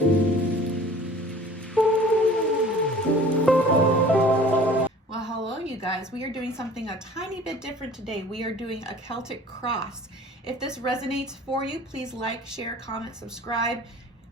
Well, hello you guys. We are doing something a tiny bit different today. We are doing a Celtic cross. If this resonates for you, please like, share, comment, subscribe.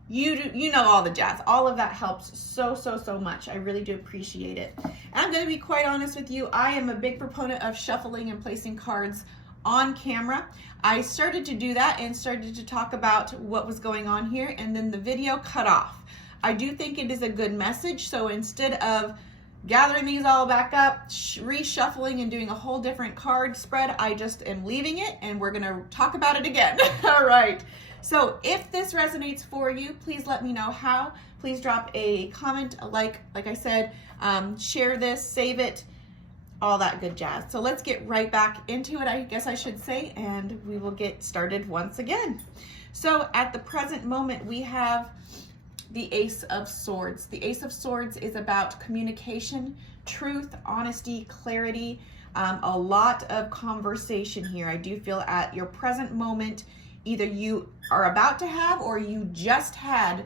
You know all the jazz. All of that helps so much. I really do appreciate it. And I'm going to be quite honest with you. I am a big proponent of shuffling and placing cards on camera. I started to do that and started to talk about what was going on here, and then the video cut off. I do think it is a good message, so instead of gathering these all back up, reshuffling and doing a whole different card spread, I just am leaving it and we're gonna talk about it again. All right, so if this resonates for you, please let me know how. Please drop a comment, a like I said, share this, save it, all that good jazz. So let's get right back into it, I guess I should say, and we will get started once again. So at the present moment, we have the Ace of Swords. The Ace of Swords is about communication, truth, honesty, clarity, a lot of conversation here. I do feel at your present moment, either you are about to have or you just had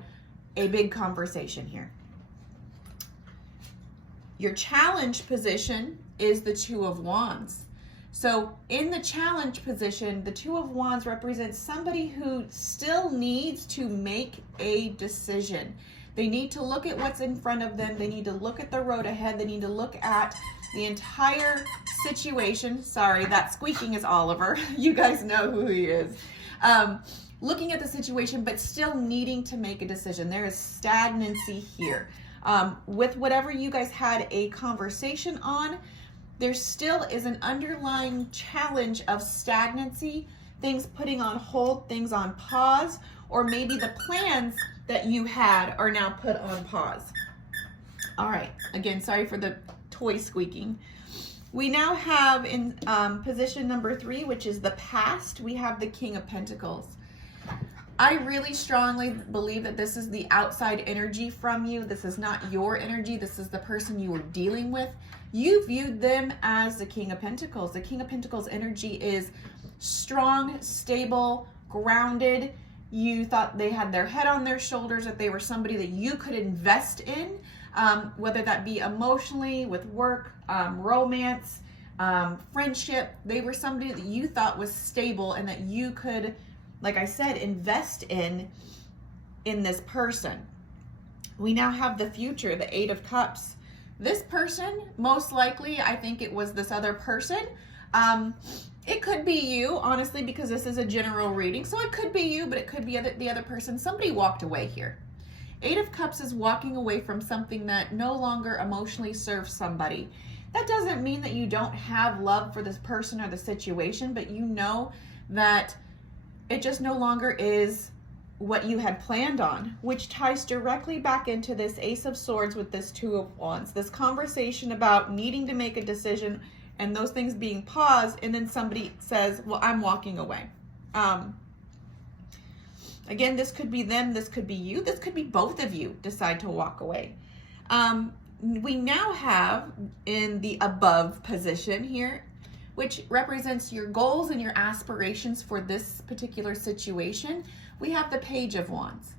a big conversation here. Your challenge position is the Two of Wands. So in the challenge position, the Two of Wands represents somebody who still needs to make a decision. They need to look at what's in front of them. They need to look at the road ahead. They need to look at the entire situation. Sorry, that squeaking is Oliver. You guys know who he is. Looking at the situation, but still needing to make a decision. There is stagnancy here. With whatever you guys had a conversation on, there still is an underlying challenge of stagnancy, things putting on hold, things on pause, or maybe the plans that you had are now put on pause. All right, again, sorry for the toy squeaking. We now have in position number 3, which is the past, we have the King of Pentacles. I really strongly believe that this is the outside energy from you. This is not your energy. This is the person you were dealing with. You viewed them as the King of Pentacles. The King of Pentacles energy is strong, stable, grounded. You thought they had their head on their shoulders, that they were somebody that you could invest in, whether that be emotionally, with work, romance, friendship. They were somebody that you thought was stable and that you could, like I said, invest in this person. We now have the future, the Eight of Cups. This person, most likely, I think it was this other person. It could be you, honestly, because this is a general reading. So it could be you, but it could be the other person. Somebody walked away here. Eight of Cups is walking away from something that no longer emotionally serves somebody. That doesn't mean that you don't have love for this person or the situation, but you know that it just no longer is what you had planned on, which ties directly back into this Ace of Swords with this Two of Wands. This conversation about needing to make a decision and those things being paused, and then somebody says, well, I'm walking away. Again, this could be them, this could be you, this could be both of you decide to walk away. We now have in the above position here, which represents your goals and your aspirations for this particular situation, we have the Page of Wands.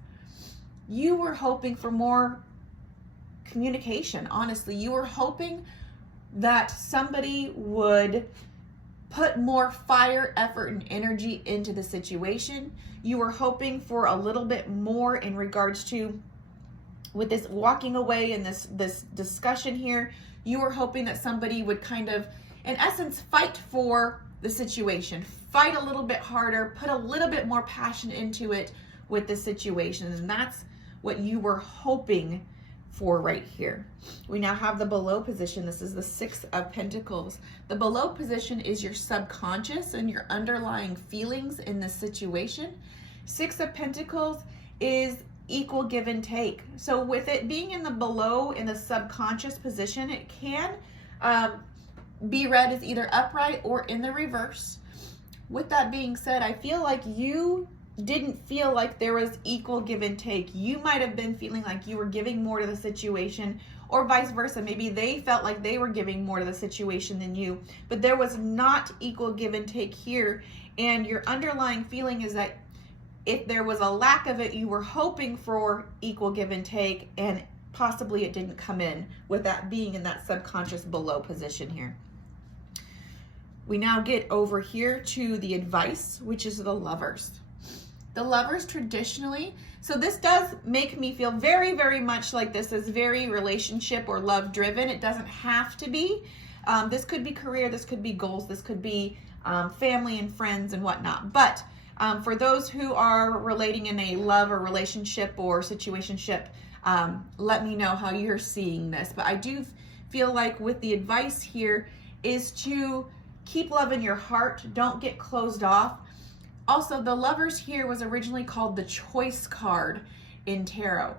You were hoping for more communication, honestly. You were hoping that somebody would put more fire, effort, and energy into the situation. You were hoping for a little bit more in regards to, with this walking away and this discussion here, you were hoping that somebody would kind of, in essence, fight for the situation, fight a little bit harder, put a little bit more passion into it with the situation. And that's what you were hoping for right here. We now have the below position. This is the Six of Pentacles. The below position is your subconscious and your underlying feelings in this situation. Six of Pentacles is equal give and take. So with it being in the below, in the subconscious position, it can be read as either upright or in the reverse. With that being said, I feel like you didn't feel like there was equal give and take. You might have been feeling like you were giving more to the situation, or vice versa. Maybe they felt like they were giving more to the situation than you, but there was not equal give and take here. And your underlying feeling is that if there was a lack of it, you were hoping for equal give and take, and possibly it didn't come in, with that being in that subconscious below position here. We now get over here to the advice, which is the Lovers. The Lovers traditionally, so this does make me feel very, very much like this is very relationship or love driven. It doesn't have to be. This could be career, this could be goals, this could be family and friends and whatnot. But for those who are relating in a love or relationship or situationship, let me know how you're seeing this. But I do feel like with the advice here is to keep love in your heart. Don't get closed off. Also, the Lovers here was originally called the choice card in tarot.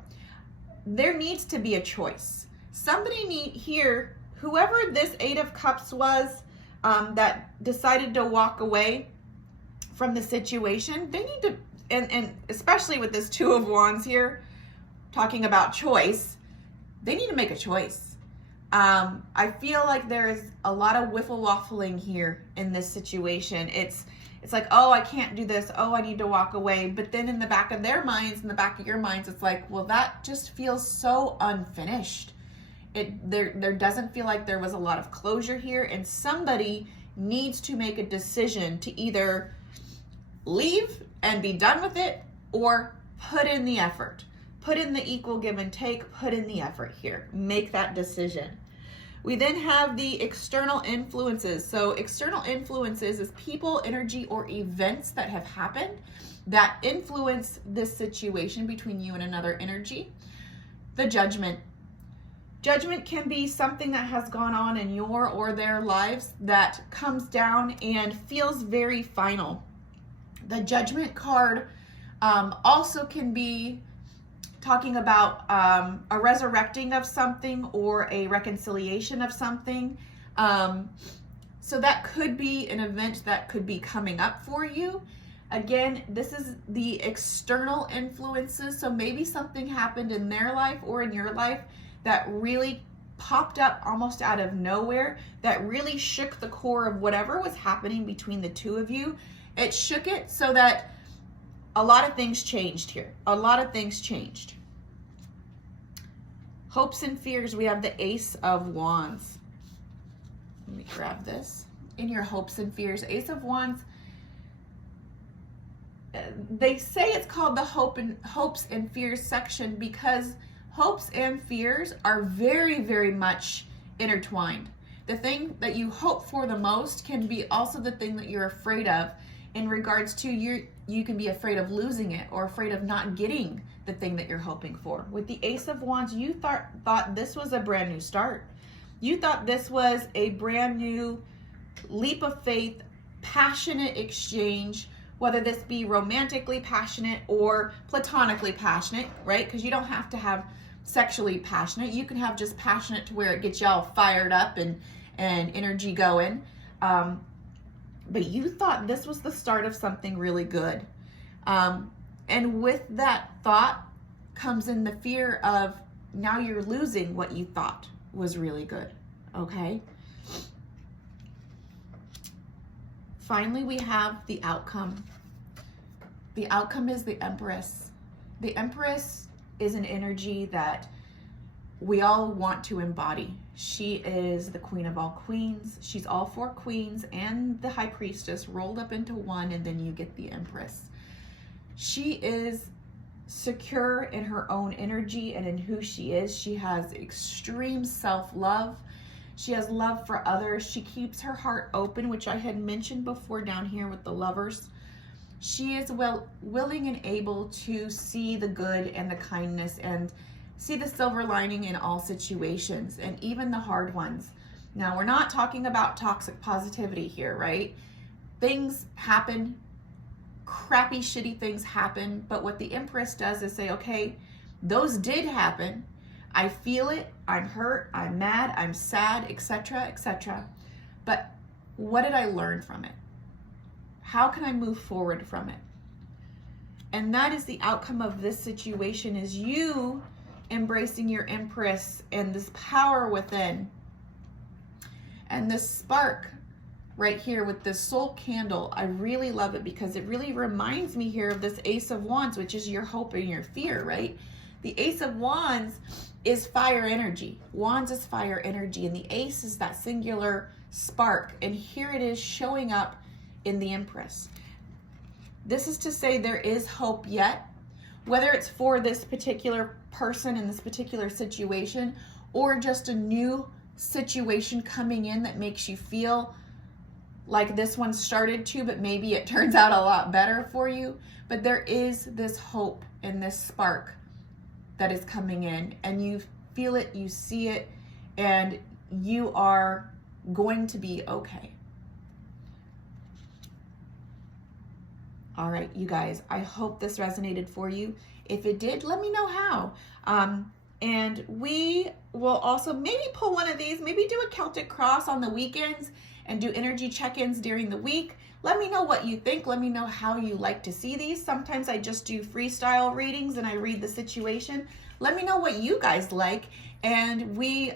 There needs to be a choice. Somebody here, whoever this Eight of Cups was, that decided to walk away from the situation, they need to, and especially with this Two of Wands here, talking about choice, they need to make a choice. I feel like there is a lot of wiffle-waffling here in this situation. It's like, oh, I can't do this. Oh, I need to walk away. But then in the back of their minds, in the back of your minds, it's like, well, that just feels so unfinished. There doesn't feel like there was a lot of closure here, and somebody needs to make a decision to either leave and be done with it or put in the effort. Put in the equal give and take, put in the effort here. Make that decision. We then have the external influences. So external influences is people, energy, or events that have happened that influence this situation between you and another energy. The Judgment. Judgment can be something that has gone on in your or their lives that comes down and feels very final. The Judgment card also can be talking about a resurrecting of something or a reconciliation of something. So that could be an event that could be coming up for you. Again, this is the external influences. So maybe something happened in their life or in your life that really popped up almost out of nowhere, that really shook the core of whatever was happening between the two of you. It shook it so that a lot of things changed here. A lot of things changed. Hopes and fears, we have the Ace of Wands. Let me grab this. In your hopes and fears, Ace of Wands, they say it's called the hopes and fears section because hopes and fears are very, very much intertwined. The thing that you hope for the most can be also the thing that you're afraid of in regards to you can be afraid of losing it or afraid of not getting the thing that you're hoping for. With the Ace of Wands, you thought this was a brand new start. You thought this was a brand new leap of faith, passionate exchange, whether this be romantically passionate or platonically passionate, right? Because you don't have to have sexually passionate. You can have just passionate to where it gets y'all fired up and energy going. But you thought this was the start of something really good. And with that thought comes in the fear of now you're losing what you thought was really good, okay? Finally, we have the outcome. The outcome is the Empress. The Empress is an energy that we all want to embody. She is the queen of all queens. She's all four queens and the high priestess rolled up into one, and then you get the Empress. She is secure in her own energy and in who she is. She has extreme self-love. She has love for others. She keeps her heart open, which I had mentioned before down here with the Lovers. She is willing and able to see the good and the kindness and see the silver lining in all situations, and even the hard ones. Now, we're not talking about toxic positivity here, right? Things happen, crappy, shitty things happen, but what the Empress does is say, okay, those did happen. I feel it, I'm hurt, I'm mad, I'm sad, etc., etc. But what did I learn from it? How can I move forward from it? And that is the outcome of this situation, is you embracing your Empress and this power within and this spark right here with this soul candle. I really love it because it really reminds me here of this Ace of Wands, which is your hope and your fear, right? The Ace of Wands is fire energy. Wands is fire energy, and the Ace is that singular spark. And here it is showing up in the Empress. This is to say there is hope yet, whether it's for this particular person in this particular situation, or just a new situation coming in that makes you feel like this one started to, but maybe it turns out a lot better for you. But there is this hope and this spark that is coming in, and you feel it, you see it, and you are going to be okay. All right, you guys, I hope this resonated for you. If it did, let me know how. And we will also maybe pull one of these, maybe do a Celtic cross on the weekends and do energy check-ins during the week. Let me know what you think. Let me know how you like to see these. Sometimes I just do freestyle readings and I read the situation. Let me know what you guys like, and we,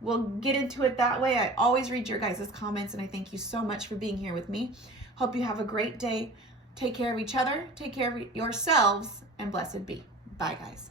we'll get into it that way. I always read your guys' comments, and I thank you so much for being here with me. Hope you have a great day. Take care of each other, take care of yourselves, and blessed be. Bye, guys.